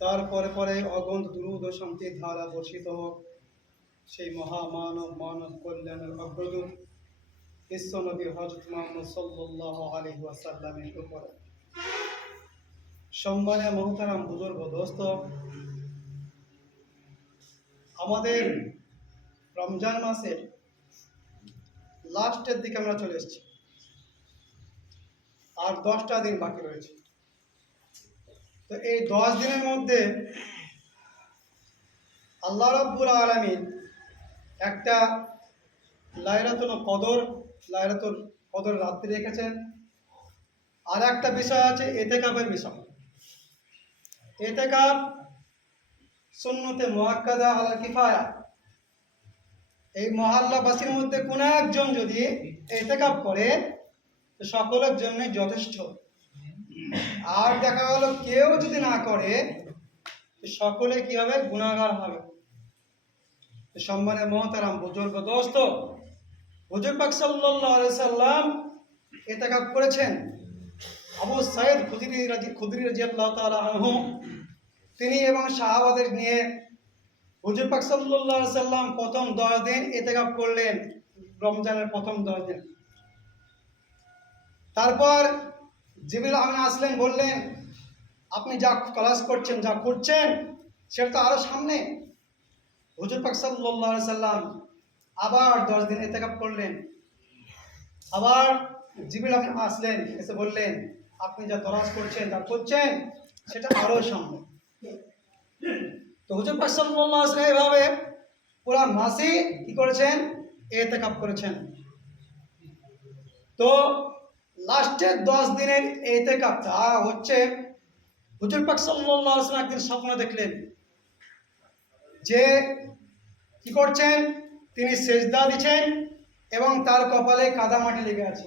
তারপরে পরে অগন্ত দুরূদ ও শান্তির ধারা বর্ষিত হোক সেই মহামানব মানব কল্যাণের অগ্রদূত বিশ্বনবী হযরত মুহাম্মদ সাল্লাল্লাহু আলাইহি ওয়াসাল্লামের উপর। সম্মানীয় মুহতারাম বুজুর্গ দোস্ত, আমাদের রমজান মাসের লাস্টের দিকে আমরা চলে এসেছি, আর 10টা দিন বাকি রয়েছে। তো এই 10 দিনের মধ্যে আল্লাহ রাব্বুল আলামিন একটা লাইলাতুল কদর রাত্রি রেখেছেন। আর একটা বিষয় আছে ইতিকাফের বিষয়। ইতিকাফ সুন্নতে মুআক্কাদা আলা কিফায়া। এই মহল্লাবাসীর মধ্যে কোনো একজন যদি ইতিকাফ করে তো সকলের জন্য যথেষ্ট। আর দেখা গেল কেউ যদি না করে তো সকলে কি হবে? গুনাহগার হবে। সম্মানের মুহতারাম বুজুর্গ দোস্ত, হুজুর পাক সাল্লাল্লাহু আলাইহি সাল্লাম ইতিকাফ করেছেন। আবু সাঈদ খুদরি রাদিয়াল্লাহু তাআলা আনহু তিনি এবং সাহাবাদের নিয়ে হুজুর পাক সাল্লাল্লাহু আলাইহি সাল্লাম প্রথম 10 দিন ইতিকাফ করলেন, রমজানের প্রথম 10 দিন। তারপর জিবরিল আমিন আসলেন, বললেন আপনি যা ক্লাস করছেন, যা করছেন সেটা তো আরো সামনে। হুজুর পাক সাল্লাল্লাহু আলাইহি সাল্লাম আবার 10 দিন ইতিকাফ করলেন। আবার জিবরিল আমিন আসলেন, এসে বললেন আপনি যা তলাশ করছেন, যা করছেন সেটা আরো সামনে। তো হুজুর পাক সাল্লাল্লাহু আলাইহি সাল্লাম এইভাবে পুরা মাসে কি করেছেন? ইতিকাফ করেছেন। তো লাস্টের 10 দিনের ইতিকাফটা হচ্ছে হুজুর পাক সাল্লাল্লাহু আলাইহি সাল্লাম একদিন স্বপ্ন দেখলেন যে কি করছেন? তিনি সেজদা দিচ্ছেন এবং তার কপালে কাদা মাটি লেগে আছে,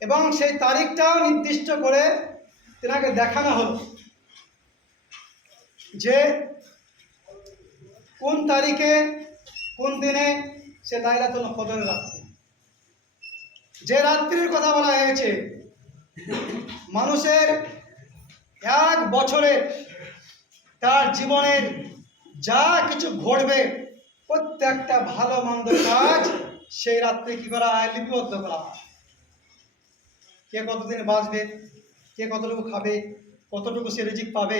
এবং সেই তারিখটাও নির্দিষ্ট করে তেনাকে দেখানো হলো যে কোন তারিখে কোন দিনে সে লাইলাতুল কদর রাত্রি। যে রাত্রির কথা বলা হয়েছে মানুষের 1 বছরে তার জীবনের যা কিছু ঘটবে প্রত্যেকটা ভালো মন্দ কাজ সেই রাত্রে কি করা হয়? লিপিবদ্ধ করা হয়। কে কতদিন বাঁচবে, কে কতটুকু খাবে, কতটুকু সে রিজিক পাবে,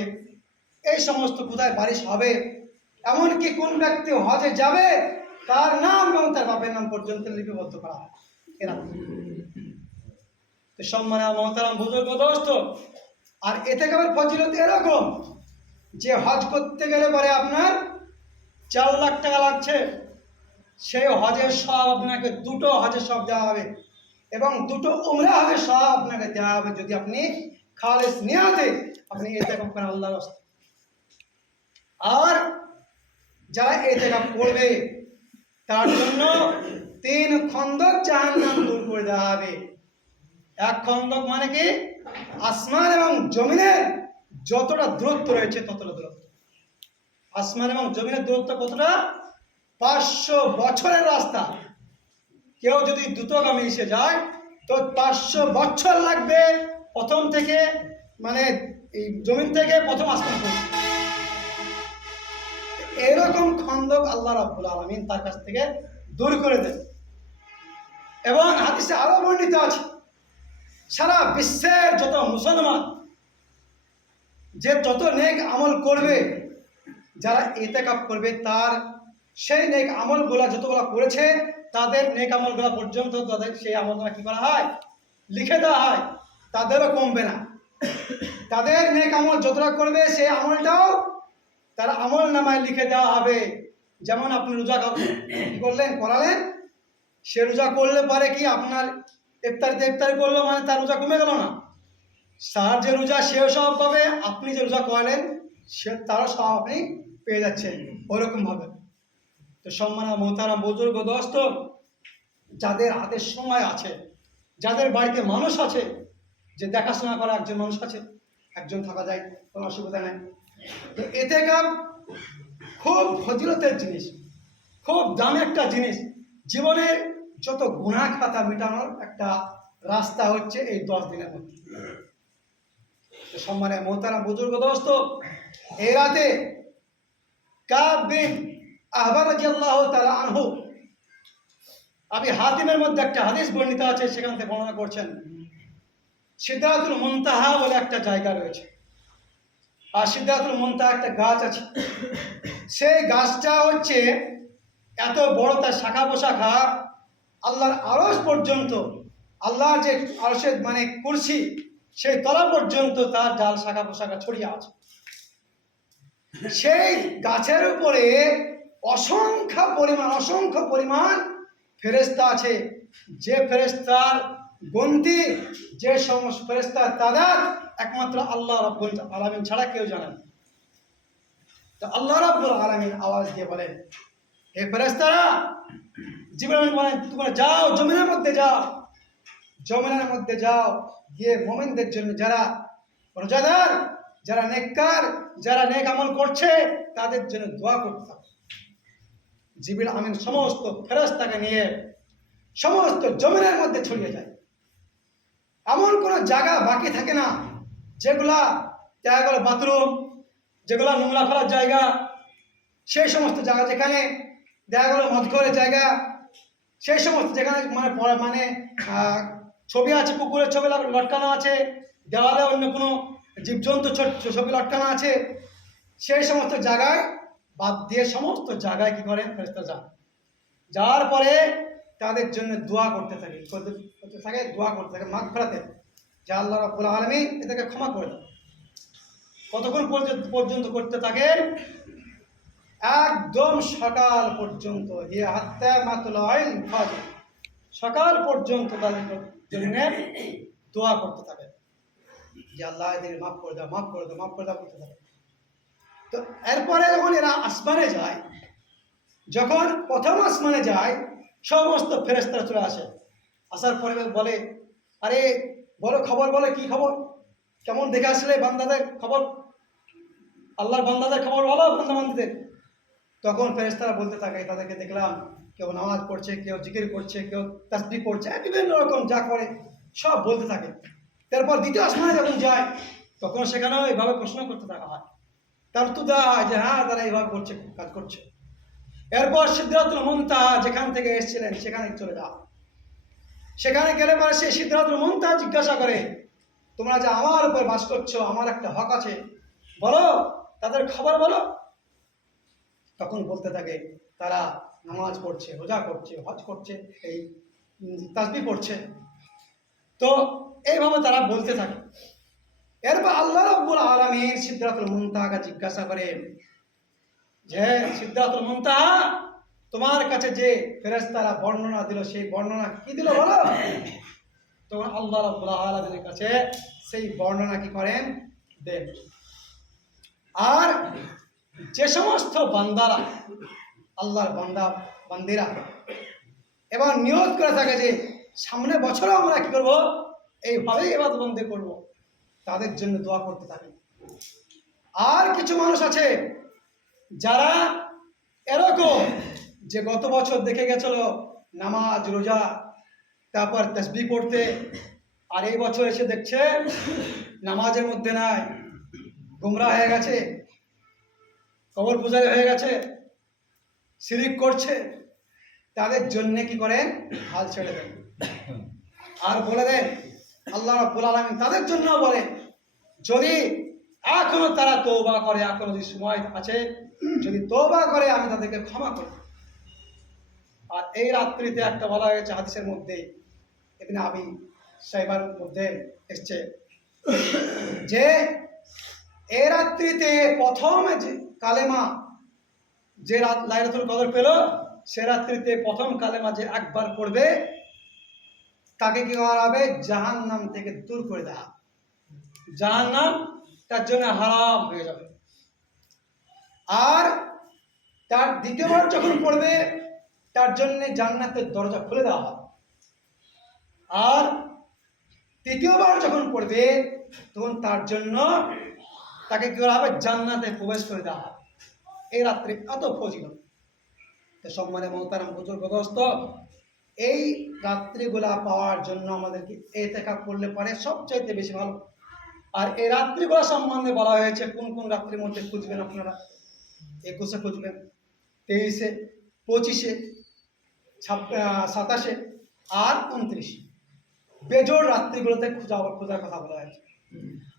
এই সমস্ত কোথায় বারিশ হবে, এমনকি কোন ব্যক্তি হজে যাবে তার নাম এবং তার বাপের নাম পর্যন্ত লিপিবদ্ধ করা হয় এরা। তো সম্মানীয় মুহতারাম বুজুর্গ দোস্ত, আর ইতিকাফের ফজিলত এরকম যে হজ করতে গেলে পরে আপনার 4 লাখ টাকা লাগছে, সেই হজের সব আপনাকে 2টো হজের সব দেওয়া হবে এবং 2টো উমরা হজের সব আপনাকে দেওয়া হবে যদি আপনি খালেস নিয়াতে আপনি ইতিকাফ করেন আল্লাহর রাস্তায়। আর যারা ইতিকাফ করবে তার জন্য 3 খন্দক জাহান্নাম দূর করে দেওয়া হবে। 1 খন্দক মানে কি? আসমান এবং জমিনের যতটা দূরত্ব রয়েছে ততটা দূরত্ব। আসমান এবং জমিনের দূরত্ব কতটা? 500 বছরের রাস্তা। কেউ যদি দ্রুতগামী এসে যায় তো 500 বছর লাগবে প্রথম থেকে, মানে এই জমিন থেকে প্রথম আসমান পর্যন্ত। এরকম খন্দক আল্লাহ রাব্বুল আলামিন তার কাছ থেকে দূর করে দেন। এবং হাদিসে আরো বর্ণিত আছে সারা বিশ্বের যত মুসলমান যে তত নেক আমল করবে, যারা ইতিকাফ করবে তার সেই নেক আমলগুলা যতগুলা করেছে তাদের নেক আমলগুলা পর্যন্ত তাদের সেই আমলগুলা কি করা হয়? লিখে দেওয়া হয়। তাদেরও কমবে না। তাদের নেক আমল যতটা করবে সেই আমলটাও তার আমল নামায় লিখে দেওয়া হবে। যেমন আপনি রোজা করলেন, করালেন, সে রোজা করলে পারে কি আপনার ইফতারি করলো মানে তার রোজা কমে গেল না। তার যে রোজা সেও সব পাবে, আপনি যে রোজা করালেন সে তারও সব আপনি পেয়ে যাচ্ছেন ওরকম ভাবে। তো সম্মানীয় মুহতারাম বুজুর্গ দোস্ত, যাদের হাতে সময় আছে, যাদের বাড়িতে মানুষ আছে, যে দেখাশোনা করা একজন মানুষ আছে, একজন থাকা যায়, কোনো অসুবিধা নেই। তো ইতিকাফ খুব ফজিলতের জিনিস, খুব দামি একটা জিনিস। জীবনের যত গুনাহ খাতা মেটানোর একটা রাস্তা হচ্ছে এই 10 দিনের মধ্যে। সম্মানে মোহতারাম বুজুর্গ দোস্ত, এই রাতে কাব বিন আহবার রাদিয়াল্লাহু তাআলা আনহু আবি হাতিমের মধ্যে একটা হাদিস বর্ণিত আছে, সেখান থেকে বর্ণনা করছেন সিদরাতুল মুনতাহা বলে একটা জায়গা রয়েছে। আর সিদরাতুল মুনতাহা একটা গাছ আছে, সেই গাছটা হচ্ছে এত বড়, তার শাখা পোশাখা আল্লাহর আরশ পর্যন্ত, আল্লাহর যে আরশের মানে কুরসি সেই তলা পর্যন্ত তার ডাল শাখা পোশাখা ছড়িয়ে আছে। সেই গাছের উপরে অসংখ্য পরিমাণ ফেরেশতা আছে, যে ফেরেশতার গন্তি, যে সমস্ত ফেরেশতার তাদাদ একমাত্র আল্লাহ রাব্বুল আলামিন ছাড়া কেউ জানেন। তো আল্লাহ রাব্বুল আলামিন আওয়াজ দিয়ে বলেন, হে ফেরেশতারা, জিবরাইল বলেন তোমরা যাও, জমিনের মধ্যে যাও, গিয়ে মুমিনদের জন্য, যারা রোজাদার, যারা নেককার, যারা নেক আমল করছে তাদের জন্য দোয়া করতে থাকো। জিবরিল আমিন সমস্ত ফেরেশতাকে নিয়ে সমস্ত জমিনের মধ্যে ছড়িয়ে যায়। এমন কোনো জায়গা বাকি থাকে না যেগুলা দেখা গেল বাথরুম, যেগুলা নোংরা ফেলার জায়গা, সেই সমস্ত জায়গা, যেখানে দেখা গেল মদখোরের জায়গা, সেই সমস্ত যেখানে মানে ছবি আছে, কুকুরের ছবি লটকানো আছে, দেওয়ালে অন্য কোনো জীবজন্তু ছবি লটকানো আছে, সেই সমস্ত জায়গায় বাদ দিয়ে সমস্ত জায়গায় কি করেন ফেরেশতারা যাওয়ার পরে তাদের জন্য দোয়া করতে থাকে, দোয়া করতে থাকে মাগফিরাতের, যে আল্লাহ রাব্বুল আলামিন এদেরকে ক্ষমা করে দেন। কতক্ষণ পর্যন্ত করতে থাকে? একদম সকাল পর্যন্ত, সকাল পর্যন্ত তাদের জন্য দোয়া করতে থাকে যে আল্লাহ এদের মাফ করে দাও করতে থাকে। তো এরপরে যখন এরা আসমানে যায়, যখন প্রথম আসমানে যায়, সমস্ত ফেরেশতারা চলে আসে। আসার পরে বলে, আরে বলো খবর, বলে কি খবর, কেমন দেখে আসলে বান্দাদের খবর, আল্লাহর বান্দাদের খবর বলো বান্দাবান্দিদের। তখন ফেরেশতারা বলতে থাকে, তাদেরকে দেখলাম কেউ নামাজ পড়ছে, কেউ জিকির করছে, কেউ তাসবিহ করছে, বিভিন্ন রকম যা করে সব বলতে থাকে। তারপর দ্বিতীয় আসমানে যখন যায়, তখন সেখানেও এইভাবে প্রশ্ন করতে থাকা হয়, তার তো দেওয়া হয় যে হ্যাঁ তারা এইভাবে করছে, কাজ করছে। এরপর সিদরাতুল মুনতাহা যেখান থেকে এসেছিলেন সেখানে চলে যাও। সেখানে গেলে পরে সে সিদরাতুল মুনতাহা জিজ্ঞাসা করে, তোমরা যে আমার উপর বাস করছো, আমার একটা হক আছে, বলো তাদের খবর বলো। তখন বলতে থাকে তারা নামাজ পড়ছে, রোজা করছে, হজ করছে, এই তাসবিহ পড়ছে। তো এইভাবে তারা বলতে থাকে। এরপর আল্লাহ রাব্বুল আলামিন সিদরাতুল মুনতাহাকে জিজ্ঞাসা করে যে সিদরাতুল মুনতাহা, তোমার কাছে যে ফেরেশতারা বর্ণনা দিল সেই বর্ণনা কি দিল বলো। তখন আল্লাহ রাব্বুল আলামিনের কাছে সেই বর্ণনা কি করেন, দেন। আর যে সমস্ত বান্দারা, আল্লাহর বান্দিরা এবার নিয়ত করে থাকে যে সামনে বছরও আমরা কি করবো, এইভাবেই ইবাদত বন্দেগি করবো, তাদের জন্য দোয়া করতে থাকে। আর কিছু মানুষ আছে যারা এরকম যে গত বছর দেখে গেছিল নামাজ রোজা তারপর তাসবিহ পড়তে, আর এই বছর এসে দেখছে নামাজের মধ্যে নাই, গুমরা হয়ে গেছে, কবর পূজারি হয়ে গেছে, শিরিক করছে। তাদের জন্য কি করেন, হাল ছেড়ে দেন আর বলে দেন আল্লাহ রাব্বুল আলামিন তাদের জন্য বলে, যদি এখনো তারা তওবা করে, এখনো যদি সময় আছে, যদি তওবা করে আমি তাদেরকে ক্ষমা করি। আর এই রাত্রিতে একটা বলা হয়েছে হাদিসের মধ্যে, ইবনে আবি শাইবার মধ্যে এসছে যে এই রাত্রিতে প্রথম যে কালেমা, যে রাত লাইলাতুল কদর পেল, সে রাত্রিতে প্রথম কালেমা যে একবার পড়বে তাকে কি করা হবে, জাহান্নাম থেকে দূর করে দেওয়া, জাহান্নাম তার জন্য হারাম হয়ে যাবে। আর তার দ্বিতীয়বার যখন পড়বে তার জন্য জান্নাতের দরজা খুলে দেওয়া হবে। আর তৃতীয়বার যখন পড়বে তখন তার জন্য তাকে কি করা হবে, জান্নাতে প্রবেশ করে দেওয়া হবে। এই রাত্রে এত ফজিলত। তো সম্মানে মোহতারাম বুজুর্গ দোস্ত, এই রাত্রিগুলা পাওয়ার জন্য আমাদেরকে ইতিকাফ করলে পারে সবচাইতে বেশি ভালো। আর এই রাত্রিগুলো সম্বন্ধে বলা হয়েছে কোন কোন রাত্রির মধ্যে খুঁজবেন আপনারা। 21-এ খুঁজবেন, 23-এ, 25-এ, 27-এ আর 29-এ। বেজোড় রাত্রিগুলোতে খোঁজার কথা বলা হয়েছে।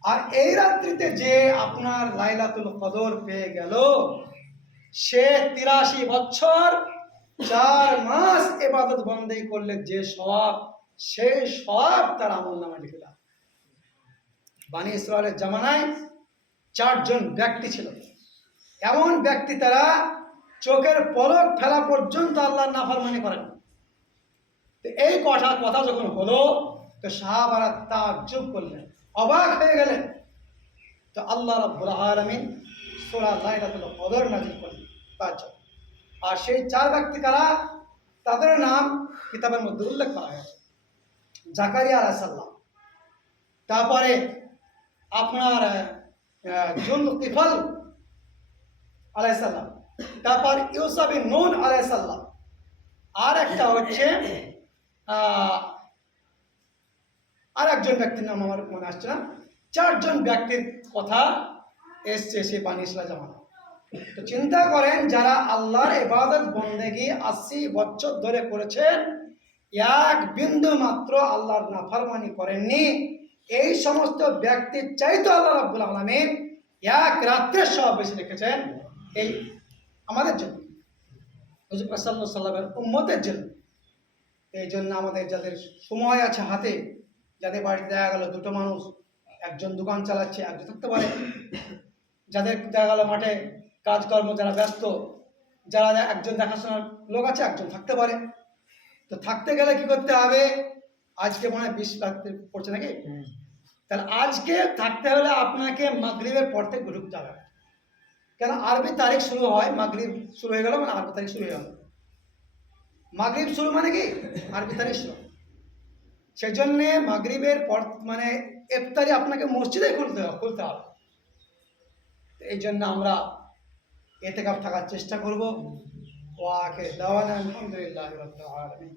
আর এই রাত্রিতে যে আপনার লাইলাতুল কদর পেয়ে গেল, সে 83 বছর 4 মাস ইবাদত বন্দেগী করলে যে সওয়াব, সেই সওয়াব তার আমলনামায় লিখে দেয়। বানি ইসরায়েলের জামানায় 4 জন ব্যক্তি ছিল, এমন ব্যক্তি তারা চোখের পলক ফেলা পর্যন্ত আল্লাহর নাফরমানি করেন। তো এই কথা যখন হলো, তো সাহাবারা তাজ্জুব করলেন, অবাক হয়ে গেলেন। তো আল্লাহ রাব্বুল আলামিন সূরা লাইলাতুল কদর নাযিল করলেন তার জন্য। আর সেই 4 ব্যক্তি কারা, তাদের নাম কিতাবের মধ্যে উল্লেখ করা হয়েছে। জাকারিয়া আলাইহিস সালাম, তারপরে আপনার জুলকিফল আলাইহিস সালাম, তারপর ইউসা বিন নূন আলাইহিস সালাম, আর একটা হচ্ছে আর একজন ব্যক্তির নাম আমার মনে আসছে না। 4 জন ব্যক্তির কথা এসছে সে বানি ইসরায়েল জামানা। তো চিন্তা করেন, যারা আল্লাহর ইবাদত বন্দেগী 80 বছর ধরে করেছেন, এক বিন্দু মাত্র আল্লাহর নাফরমানি করেননি, এই সমস্ত ব্যক্তির চাইতে আল্লাহ রাব্বুল আলামিন এক রাত্রের সওয়াব বেশি রেখেছেন এই আমাদের জন্য, হুজুর সাল্লাল্লাহু আলাইহি ওয়াসাল্লামের উম্মতের জন্য। এই জন্য আমাদের যাদের সময় আছে হাতে, যাদের বাড়িতে দেখা গেল 2টো মানুষ, একজন দোকান চালাচ্ছে, একজন থাকতে পারে, যাদের দেখা গেল মাঠে কাজকর্ম, যারা ব্যস্ত, যারা একজন দেখাশোনার লোক আছে, একজন থাকতে পারে। তো থাকতে গেলে কি করতে হবে, আজকে মনে হয় 20 রাত্রি পড়ছে নাকি, তাহলে আজকে থাকতে হলে আপনাকে মাগরিবের পর থেকে ঢুকতে হবে। কেন, আরবি তারিখ শুরু হয়, মাগরিব শুরু হয়ে গেল মানে আরবি তারিখ শুরু হয়ে গেল। মাগরিব শুরু মানে কি, আরবি তারিখ শুরু। সেই জন্যে মাগরিবের পর মানে ইফতারি আপনাকে মসজিদে খুলতে হবে। এই জন্য আমরা ইতিকাফ থাকার চেষ্টা করব। ওয়া আখির দাওয়ানা আলহামদুলিল্লাহি রাব্বিল আলামিন।